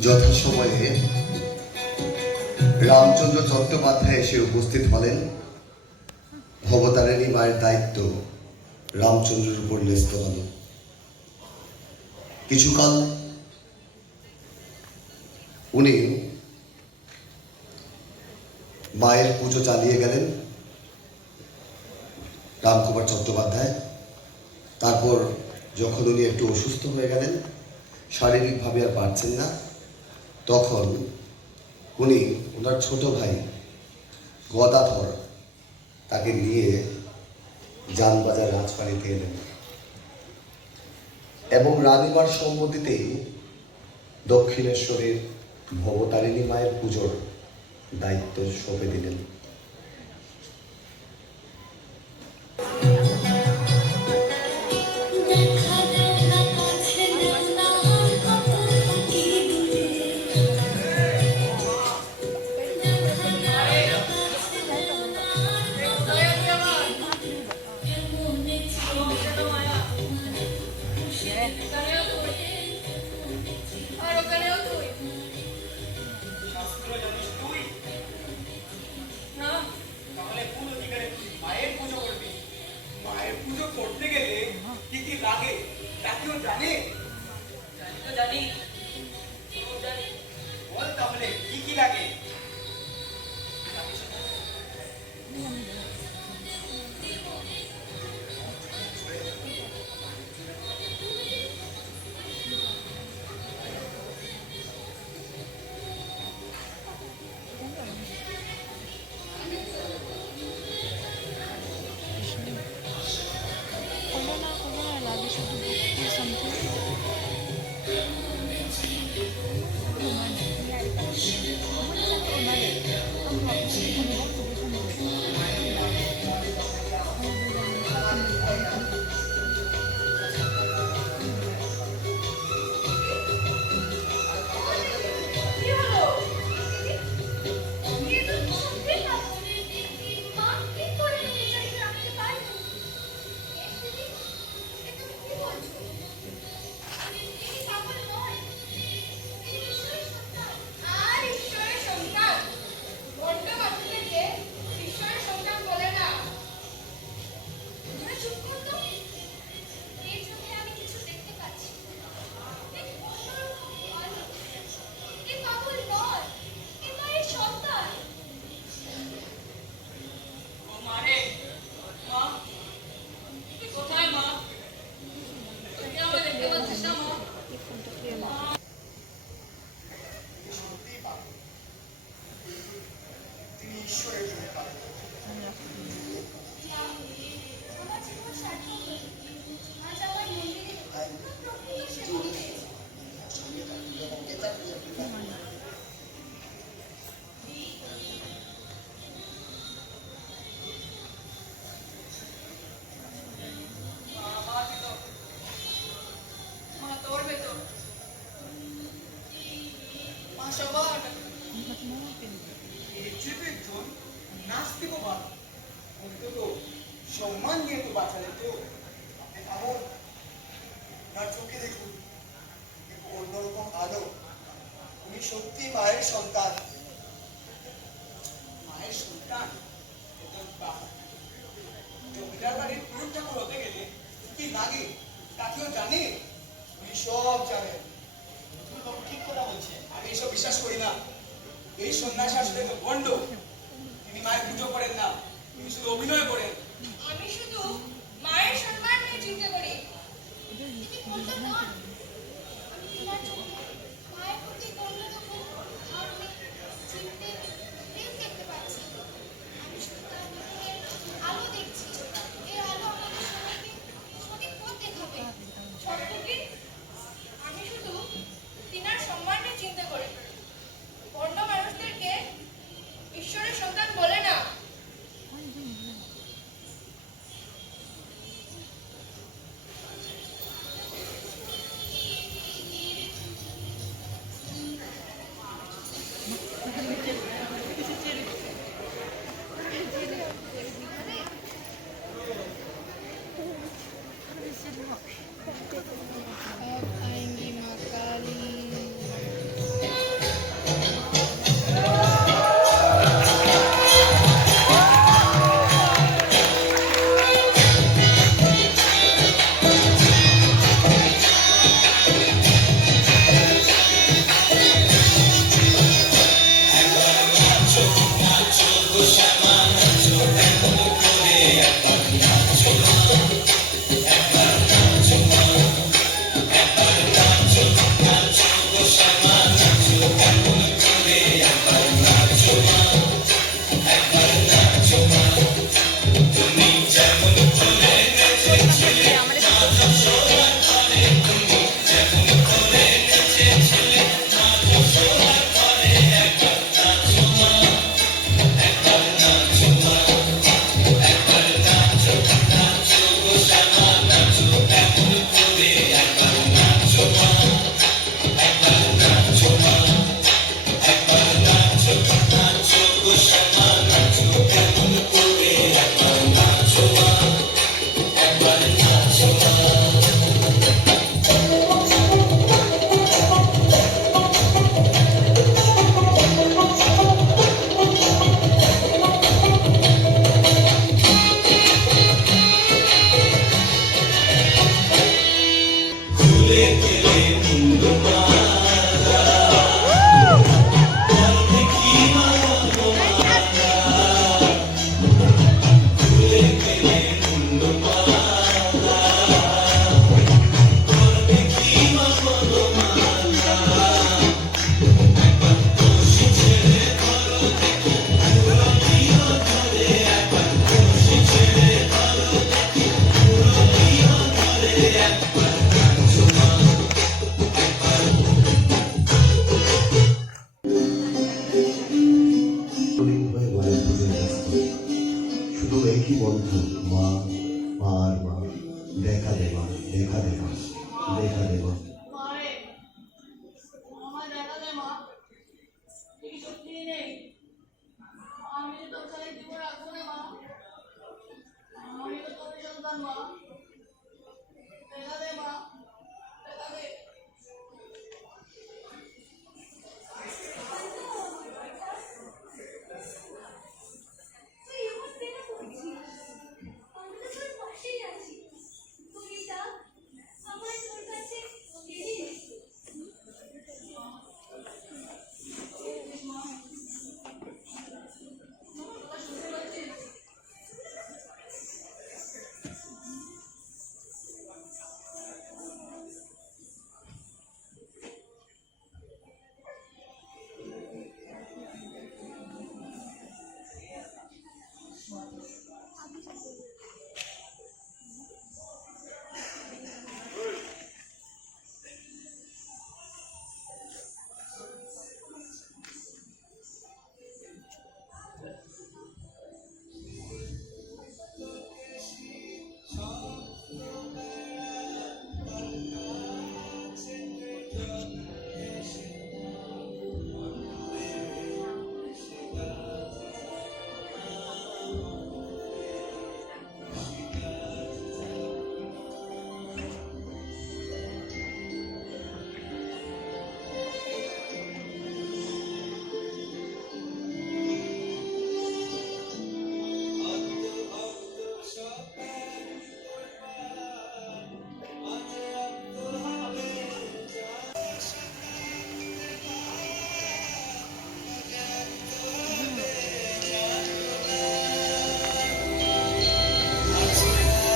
যথাসময়ে রামচন্দ্র চট্টোপাধ্যায় এসে উপস্থিত হলেন। ভবতারিণী মায়ের দায়িত্ব রামচন্দ্রের উপর ন্যস্ত হল। কিছুকাল উনি মায়ের পুজো চালিয়ে গেলেন রামকুমার চট্টোপাধ্যায়। তারপর যখন উনি একটু অসুস্থ হয়ে গেলেন, শারীরিকভাবে আর পারছেন না, তখন উনি ওনার ছোট ভাই গদাধর তাকে নিয়ে জানবাজার রাজবাড়িতে এলেন এবং রানীমার সম্মতিতেই দক্ষিণেশ্বরের ভবতারিণী মায়ের পুজোর দায়িত্ব সঁপে দিলেন। করতে গেলে কি কি লাগে তা কেউ জানে? জানি বল তাহলে কি কি লাগে? সম্মান দিয়ে তো বাঁচালে তো এমন তার চোখে দেখুন অন্যরকম আলো। উনি সত্যি মায়ের সন্তান। মায়ের সন্তান জমিদার বাড়ির পুরুষ ঠাকুর হতে গেলে কি লাগে তা কেউ জানে? উনি সব জানেন। ঠিক কথা বলছে, আমি এসব বিশ্বাস করি না। এই সন্ন্যাসী আসলে তো গন্ড। তিনি মায়ের পুজো করেন না, তিনি শুধু অভিনয় করেন। আমি শুধু মায়ের সম্মান নিয়ে চিন্তা করি। মায়ের প্রতি গণ্ডটুকু আমি চিনতে দেখতে পাচ্ছি। আমি শুধু তার মুখের আলো দেখছি। এই আলো আমাদের সবাইকে সঠিক পথ দেখাবে। সত্যি আমি শুধু তিনার সম্মান নিয়ে চিন্তা করি। অন্য মানুষদেরকে ঈশ্বরের সন্তান বলে না।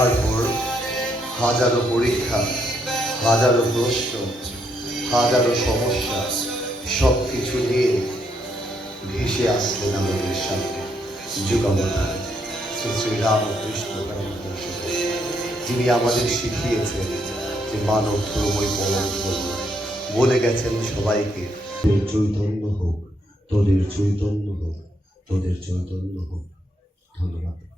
তারপর হাজারো পরীক্ষা, হাজারো প্রশ্ন, হাজারো সমস্যা, সব কিছু নিয়ে ভেসে আসলেন আমাদের সামনে যুগাবতার শ্রী শ্রী রামকৃষ্ণ পরমহংসদেব, যিনি আমাদের শিখিয়েছেন যে মানব ধর্মই পরম ধর্ম। বলে গেছেন সবাইকে, তোদের চৈতন্য হোক, তোদের চৈতন্য হোক, তোদের চৈতন্য হোক। ধন্যবাদ।